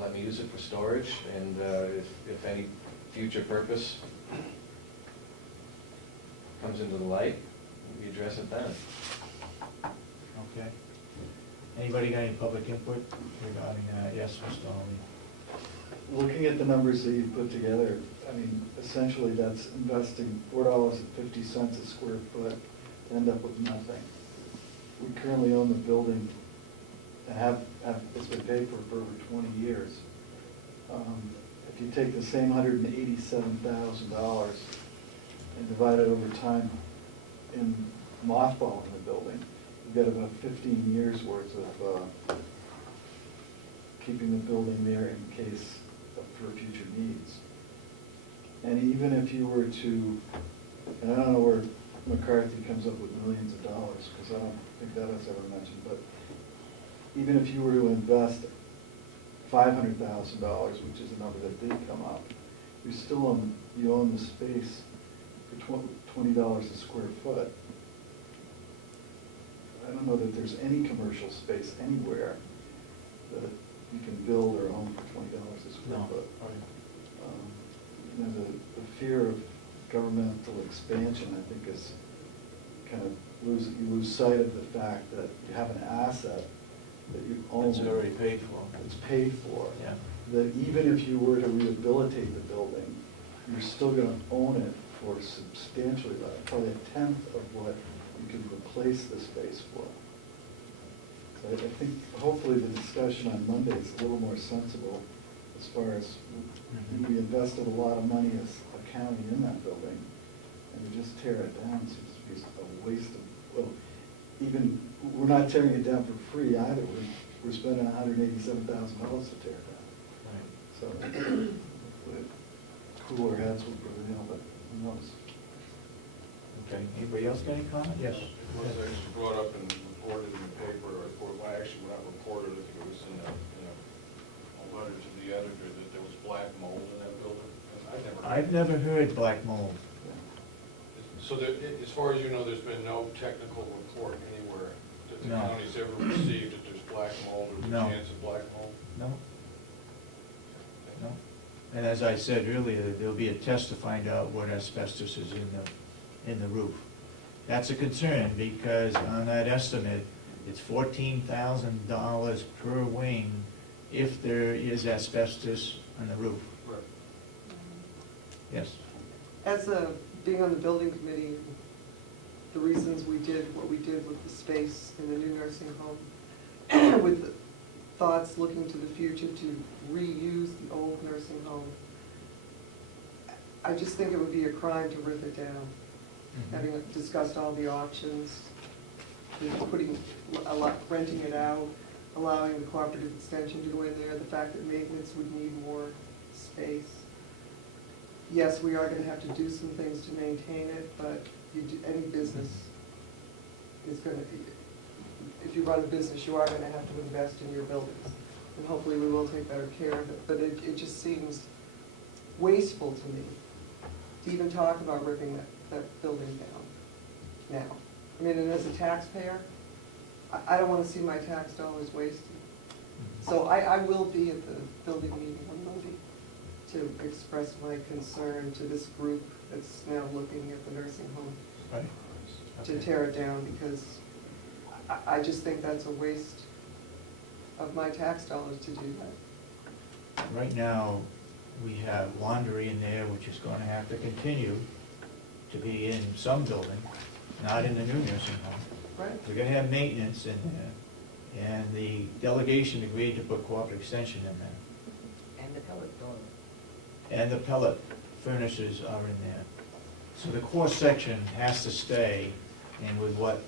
and let me use it for storage, and if any future purpose comes into the light, we address it then. Okay. Anybody got any public input regarding that? Yes, Mr. Holly. Looking at the numbers that you put together, I mean, essentially that's investing $4.50 a square foot to end up with nothing. We currently own the building and it's been paid for over 20 years. If you take the same $187,000 and divide it over time in mothballing the building, you've got about 15 years worth of keeping the building there in case for future needs. And even if you were to, and I don't know where McCarthy comes up with millions of dollars, because I don't think that was ever mentioned, but even if you were to invest $500,000, which is a number that did come up, you own the space for $20 a square foot. I don't know that there's any commercial space anywhere that you can build or own for $20 a square No. foot. You know, the fear of governmental expansion, I think, is kind of you lose sight of the fact that you have an asset that you own. It's already paid for. It's paid for. Yeah. That even if you were to rehabilitate the building, you're still gonna own it for substantially less, probably a tenth of what you could replace the space for. So I think hopefully the discussion on Monday is a little more sensible as far as we invested a lot of money as a county in that building, and to just tear it down seems to be a waste of, well, even, we're not tearing it down for free either. We're spending $187,000 to tear it down. Right. So cooler heads will prevail, but who knows? Okay, anybody else got any comment? Yes. It was actually brought up and reported in the paper, or well, actually not reported, I think it was in a letter to the editor that there was black mold in that building. I've never heard black mold. So there, as far as you know, there's been no technical report anywhere that the No. county's ever received that there's black mold or the No. chance of black mold? No. No. And as I said earlier, there'll be a test to find out what asbestos is in the roof. That's a concern, because on that estimate, it's $14,000 per wing if there is asbestos on the roof. Right. Yes. As being on the building committee, the reasons we did what we did with the space in the new nursing home, with the thoughts looking to the future to reuse the old nursing home, I just think it would be a crime to rip it down. Having discussed all the options, renting it out, allowing the cooperative extension to go in there, the fact that maintenance would need more space. Yes, we are going to have to do some things to maintain it, but any business is going to, if you run a business, you are going to have to invest in your buildings. And hopefully we will take better care of it. But it just seems wasteful to me to even talk about ripping that building down now. I mean, and as a taxpayer, I don't want to see my tax dollars wasted. So I will be at the building meeting on Monday to express my concern to this group that's now looking at the nursing home Right. to tear it down, because I just think that's a waste of my tax dollars to do that. Right now, we have laundry in there, which is going to have to continue to be in some building, not in the new nursing home. Right. We're going to have maintenance in there, and the delegation agreed to put cooperative extension in there. And the pellet door. And the pellet furnaces are in there. So the core section has to stay, and with what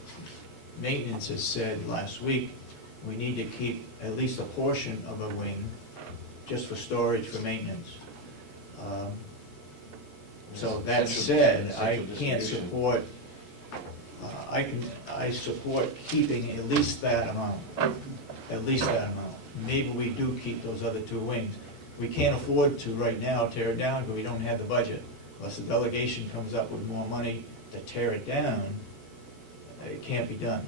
maintenance has said last week, we need to keep at least a portion of a wing just for storage for maintenance. So that said, I can't support, I support keeping at least that amount, Maybe we do keep those other two wings. We can't afford to right now tear it down because we don't have the budget. Unless the delegation comes up with more money to tear it down, it can't be done,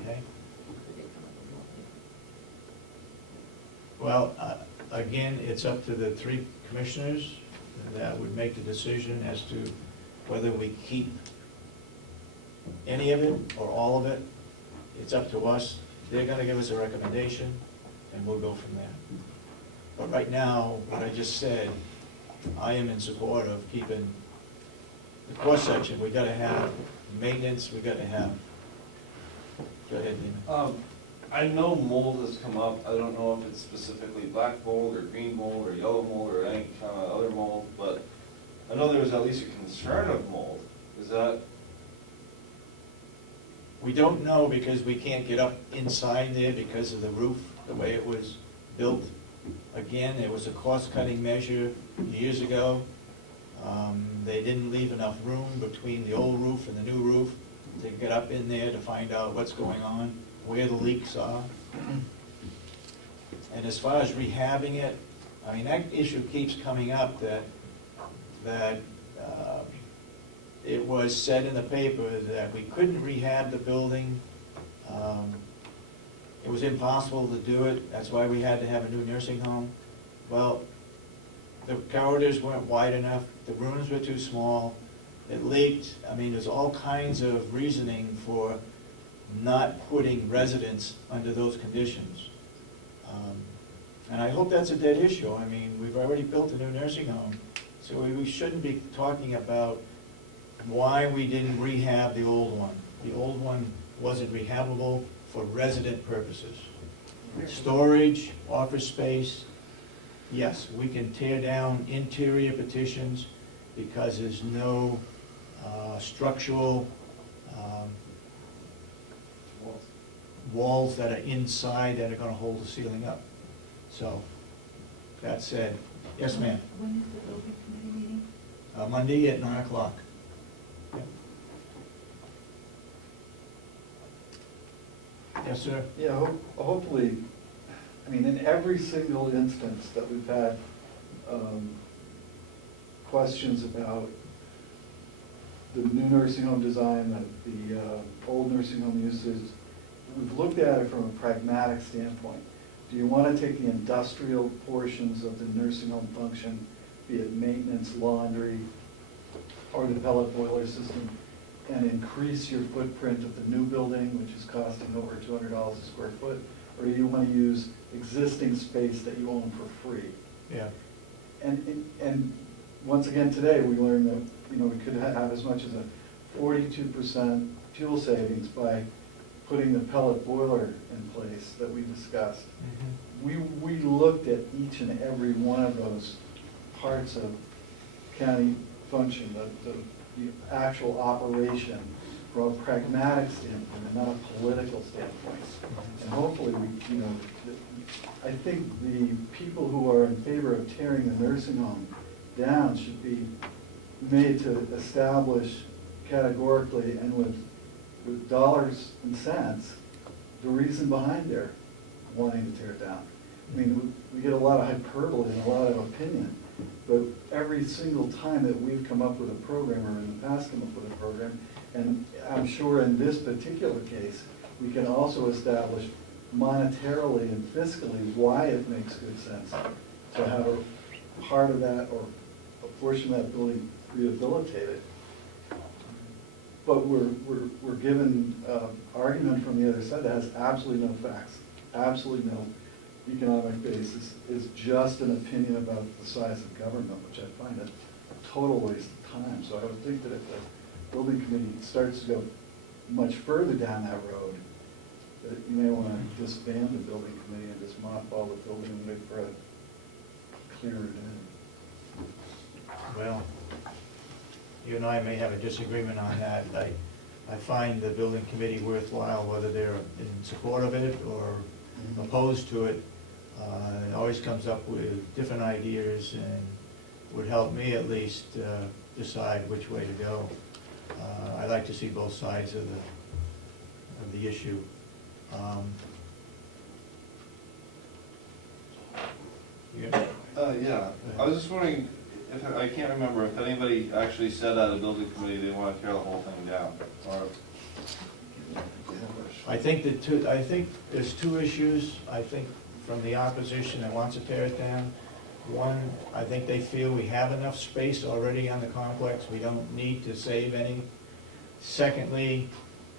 okay? Well, again, it's up to the 3 commissioners that would make the decision as to whether we keep any of it or all of it. It's up to us. They're gonna give us a recommendation, and we'll go from there. But right now, what I just said, I am in support of keeping the cross section. We gotta have maintenance, we gotta have. Go ahead, Nina. I know mold has come up, I don't know if it's specifically black mold or green mold or yellow mold or any kind of other mold, but I know there was at least a concern of mold. Is that, We don't know because we can't get up inside there because of the roof, the way it was built. Again, it was a cost-cutting measure years ago. They didn't leave enough room between the old roof and the new roof to get up in there to find out what's going on, where the leaks are. And as far as rehabbing it, I mean, that issue keeps coming up that it was said in the paper that we couldn't rehab the building. It was impossible to do it, that's why we had to have a new nursing home. Well, the corridors weren't wide enough, the rooms were too small, it leaked. I mean, there's all kinds of reasoning for not putting residents under those conditions. And I hope that's a dead issue. I mean, we've already built a new nursing home, so we shouldn't be talking about why we didn't rehab the old one. The old one wasn't rehabable for resident purposes. Storage, office space, yes, we can tear down interior partitions because there's no structural walls that are inside that are gonna hold the ceiling up. So, that said, yes, ma'am. When is the building committee meeting? Monday at 9 o'clock. Yep. Yes, sir? Yeah, hopefully, I mean, in every single instance that we've had questions about the new nursing home design, the old nursing home uses, we've looked at it from a pragmatic standpoint. Do you want to take the industrial portions of the nursing home function, be it maintenance, laundry, or the pellet boiler system, and increase your footprint of the new building, which is costing over $200 a square foot? Or do you want to use existing space that you own for free? Yeah. And once again, today, we learned that, you know, we could have as much as a 42% fuel savings by putting the pellet boiler in place that we discussed. We looked at each and every one of those parts of county function, the actual operation, from a pragmatic standpoint and not a political standpoint. And hopefully, I think the people who are in favor of tearing the nursing home down should be made to establish categorically and with dollars and cents the reason behind their wanting to tear it down. I mean, we get a lot of hyperbole and a lot of opinion, but every single time that we've come up with a program, or in the past come up with a program, and I'm sure in this particular case, we can also establish monetarily and fiscally why it makes good sense to have a part of that or a portion of that building rehabilitated. But we're given argument from the other side that has absolutely no facts, absolutely no economic basis, is just an opinion about the size of government, which I find a total waste of time. So I would think that if the building committee starts to go much further down that road, that you may want to disband the building committee and just mothball the building and wait for a clearer day. Well, you and I may have a disagreement on that. I find the building committee worthwhile, whether they're in support of it or opposed to it. It always comes up with different ideas and would help me at least decide which way to go. I like to see both sides of the issue. Yeah, I was just wondering, I can't remember if anybody actually said at a building committee they want to tear the whole thing down, or. I think there's two issues. I think from the opposition that wants to tear it down. One, I think they feel we have enough space already on the complex, we don't need to save any. Secondly,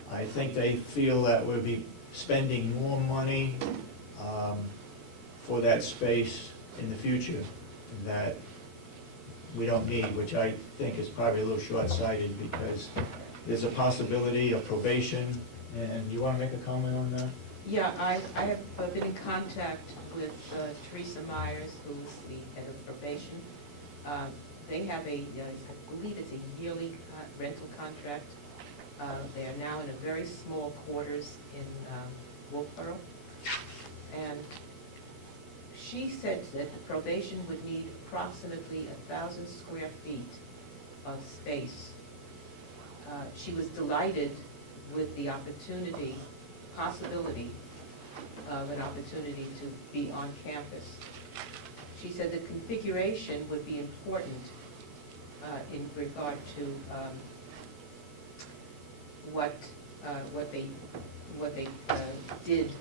I think they feel that we'll be spending more money for that space in the future that we don't need, which I think is probably a little short-sighted, because there's a possibility of probation. And you want to make a comment on that? Yeah, I have been in contact with Teresa Myers, who's the head of probation. They have I believe it's a yearly rental contract. They are now in a very small quarters in Wolfboro. And she said that the probation would need approximately 1,000 square feet of space. She was delighted with the possibility of an opportunity to be on campus. She said the configuration would be important in regard to what they did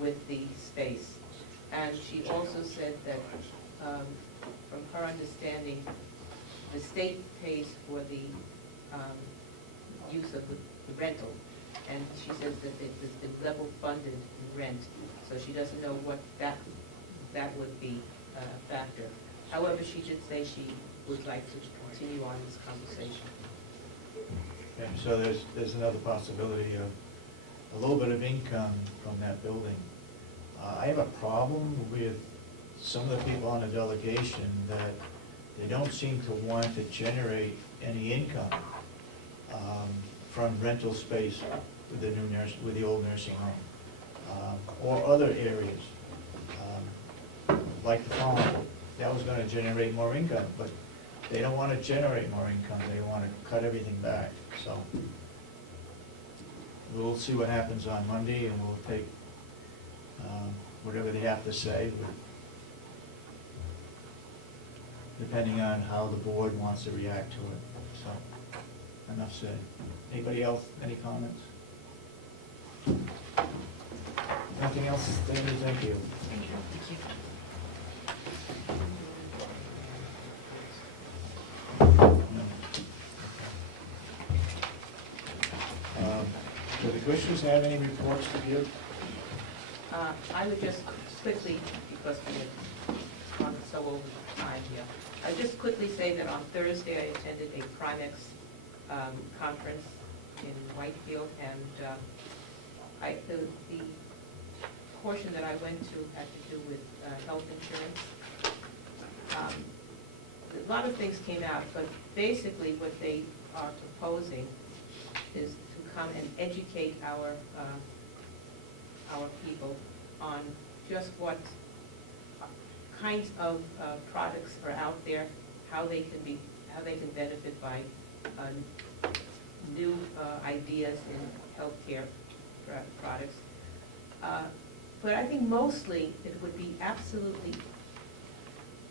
with the space. And she also said that from her understanding, the state pays for the use of the rental. And she says that it's level funded rent, so she doesn't know what that would be a factor. However, she did say she would like to continue on this conversation. Okay, so there's another possibility of a little bit of income from that building. I have a problem with some of the people on the delegation that they don't seem to want to generate any income from rental space with the old nursing home, or other areas, like the farm. That was gonna generate more income, but they don't wanna generate more income, they wanna cut everything back, so. We'll see what happens on Monday, and we'll take whatever they have to say, depending on how the board wants to react to it, so, enough said. Anybody else, any comments? Nothing else, David, thank you. Thank you. No. Do the commissioners have any reports to give? I would just quickly, because we've gone so over time here, I just quickly say that on Thursday I attended a Primex conference in Whitefield, and the portion that I went to had to do with health insurance. A lot of things came out, but basically what they are proposing is to come and educate our people on just what kinds of products are out there, how they can benefit by new ideas in healthcare products. But I think mostly it would be absolutely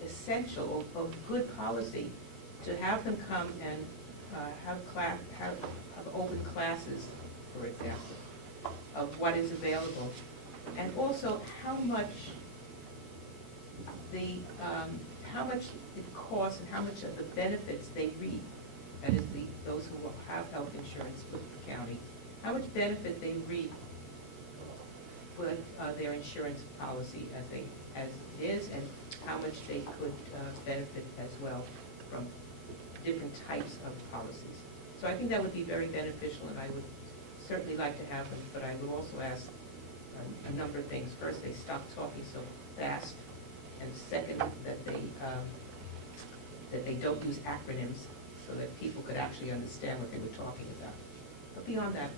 essential or good policy to have them come and have open classes, for example, of what is available, and also how much it costs and how much of the benefits they reap. That is, those who have health insurance with the county, how much benefit they reap with their insurance policy as it is, and how much they could benefit as well from different types of policies. So I think that would be very beneficial, and I would certainly like to have them, but I would also ask a number of things. First, they stop talking so fast, and second, that they don't use acronyms so that people could actually understand what they were talking about. But beyond that,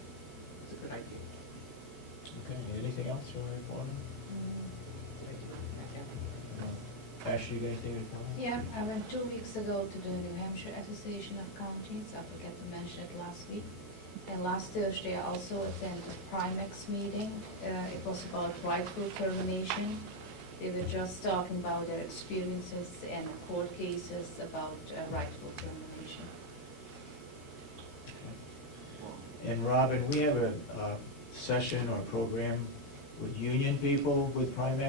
it's a good idea. Okay, anything else you want to report on? Ashley, you got anything to comment? Yeah, I went 2 weeks ago to the New Hampshire Association of Counties. I forgot to mention it last week. And last Thursday, I also attended a Primex meeting. It was about rightful termination. They were just talking about their experiences and court cases about rightful termination. Okay. And Robin, we have a session or program with union people with Primex.